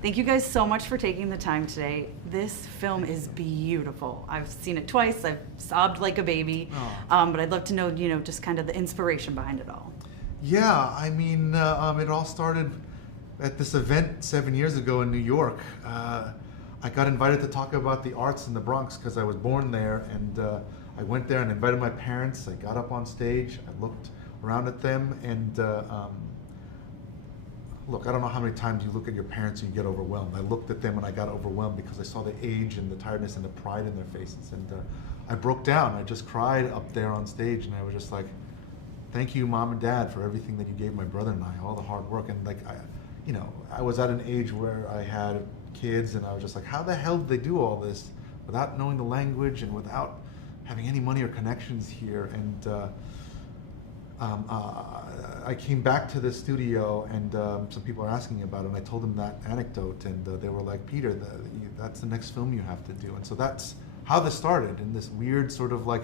Thank you guys so much for taking the time today. This film is beautiful. I've seen it twice. I've sobbed like a baby. But I'd love to know, just kind of the inspiration behind it all. Yeah, I mean, it all started at this event 7 years ago in New York. I got invited to talk about the arts in the Bronx because I was born there, and I went there and invited my parents. I got up on stage, I looked around at them, and look, I don't know how many times you look at your parents and you get overwhelmed. I looked at them and I got overwhelmed because I saw the age and the tiredness and the pride in their faces, and I broke down. I just cried up there on stage, and I was just like, thank you, Mom and Dad, for everything that you gave my brother and I, all the hard work. And I was at an age where I had kids, and I was just like, how the hell did they do all this without knowing the language and without having any money or connections here? And I came back to the studio, and some people are asking about it, and I told them that anecdote, and they were like, Peter, that's the next film you have to do. And so that's how this started, and this weird sort of like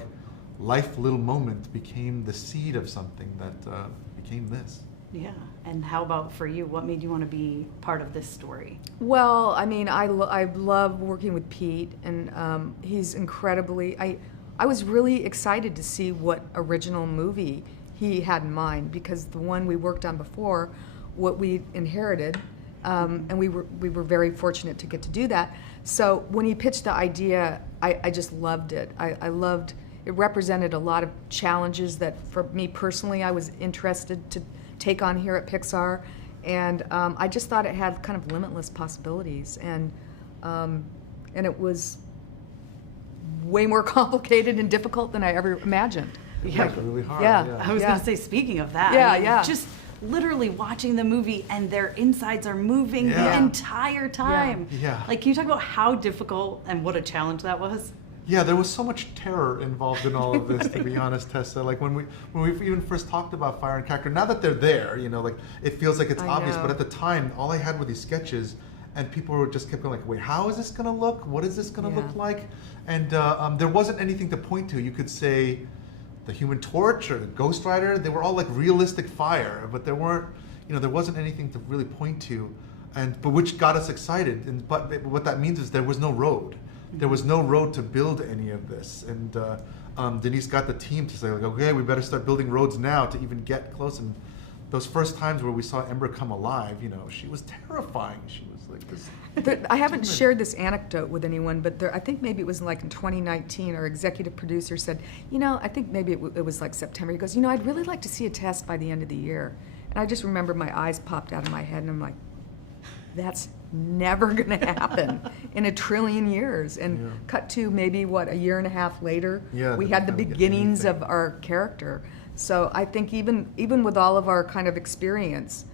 life little moment became the seed of something that became this. Yeah, and how about for you? What made you want to be part of this story? Well, I mean, I love working with Pete, and he's incredibly, I was really excited to see what original movie he had in mind, because the one we worked on before, what we inherited, and we were very fortunate to get to do that. So when he pitched the idea, I just loved it. I loved, it represented a lot of challenges that for me personally I was interested to take on here at Pixar, and I just thought it had kind of limitless possibilities, and it was way more complicated and difficult than I ever imagined. Yeah, really hard. Yeah. I was going to say, speaking of that, just literally watching the movie and their insides are moving the entire time. Yeah. Like, can you talk about how difficult and what a challenge that was? Yeah, there was so much terror involved in all of this, to be honest, Tessa. Like when we even first talked about Fire and Cracker, now that they're there, like it feels like it's obvious, but at the time, all I had were these sketches, and people were just kept going like, wait, how is this gonna look? What is this gonna look like? And there wasn't anything to point to. You could say the Human Torch or the Ghost Rider, they were all like realistic fire, but there weren't, there wasn't anything to really point to, but which got us excited. But what that means is there was no road. There was no road to build any of this, and Denise got the team to say, like, okay, we better start building roads now to even get close. And those first times where we saw Ember come alive, she was terrifying. She was like this. I haven't shared this anecdote with anyone, but I think maybe it was like in 2019, our executive producer said, I think maybe it was like September. He goes, I'd really like to see a test by the end of the year. And I just remember my eyes popped out of my head, and I'm like, that's never going to happen in a trillion years. And cut to maybe, a year and a half later, we had the beginnings of our character. So I think even with all of our kind of experience,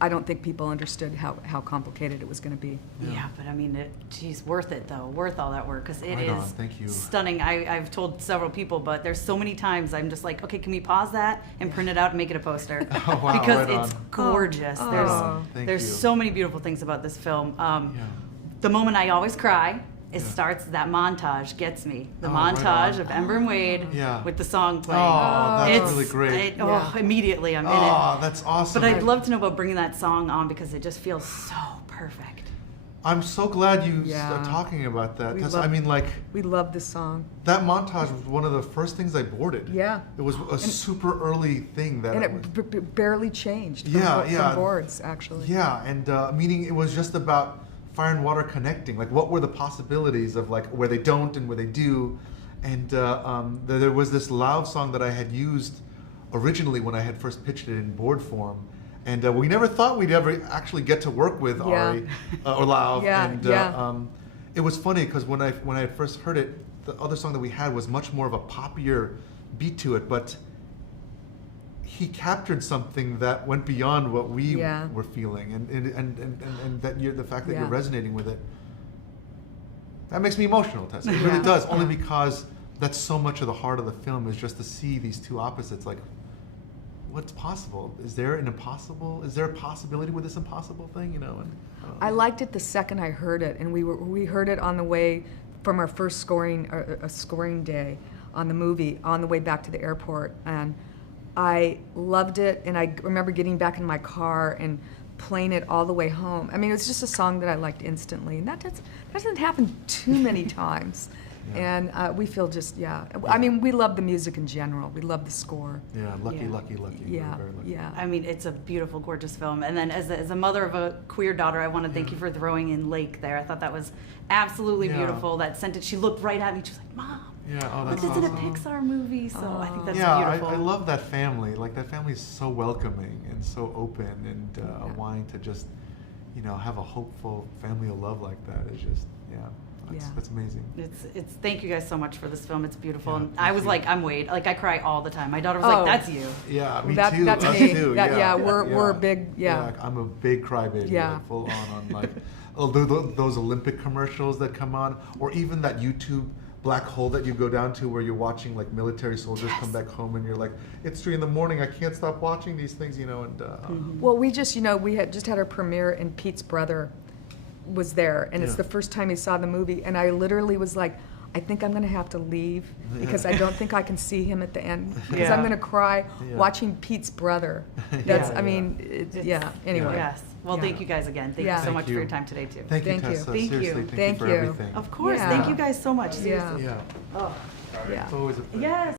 I don't think people understood how complicated it was going to be. Yeah, but I mean, geez, worth it though, worth all that work, because it is Thank you. Stunning. I've told several people, but there's so many times I'm just like, okay, can we pause that and print it out and make it a poster? Oh, wow, because right it's on. gorgeous. There's so many beautiful things about this film. The moment I always cry, it starts, that montage gets me. The montage of Ember and Wade with the song playing. Oh, that's really great. Immediately I'm in it. Oh, that's awesome. But I'd love to know about bringing that song on, because it just feels so perfect. I'm so glad you are talking about that. We love this song. That montage was one of the first things I boarded. Yeah. It was a super early thing that. And it barely changed from boards, actually. Yeah, and meaning it was just about fire and water connecting. Like, what were the possibilities of like where they don't and where they do? And there was this Lauv song that I had used originally when I had first pitched it in board form. And we never thought we'd ever actually get to work with Ari or Lauv. It was funny because when I had first heard it, the other song that we had was much more of a poppier beat to it, but he captured something that went beyond what we were feeling, and that the fact that you're resonating with it, that makes me emotional, Tessa. It really does, only because that's so much of the heart of the film, is just to see these two opposites, like, what's possible? Is there a possibility with this impossible thing, I liked it the second I heard it, and we heard it on the way from our first scoring day on the movie, on the way back to the airport, and I loved it. And I remember getting back in my car and playing it all the way home. I mean, it was just a song that I liked instantly, and that doesn't happen too many times. Yeah. And we feel just, I mean, we love the music in general. We love the score. Yeah, lucky. Yeah, We're very lucky. yeah. I mean, it's a beautiful, gorgeous film. And then as a mother of a queer daughter, I want to thank you for throwing in Lake there. I thought that was absolutely beautiful. That sentence, she looked right at me. She was like, Mom. Yeah, oh, that's this awesome. is in a Pixar movie, so I think that's beautiful. I love that family. Like, that family is so welcoming and so open, and wanting to just, have a hopeful family of love like that is just, that's amazing. It's thank you guys so much for this film. It's beautiful. Yeah, and I was like, I'm Wade. Like, I cry all the time. My daughter was like, that's you. Yeah, me That's too. me. Us too. We're big. Yeah. I'm a big crybaby. Yeah. Like, full on like those Olympic commercials that come on, or even that YouTube black hole that you go down to where you're watching like military soldiers come back home, and you're like, it's 3 a.m, I can't stop watching these things, and Well, we just, we had just had our premiere, and Pete's brother was there, and it's the first time he saw the movie, and I literally was like, I think I'm going to have to leave because I don't think I can see him at the end because I'm going to cry watching Pete's brother. That's, I mean, anyway. Yes. Well, thank you guys again. Thank you so much for your time today, too. Thank you, Tessa. Thank you. Seriously, thank you for everything. Of course. Thank you guys so much. Seriously. Yeah. Oh. Yeah. It's always a pleasure. Yes.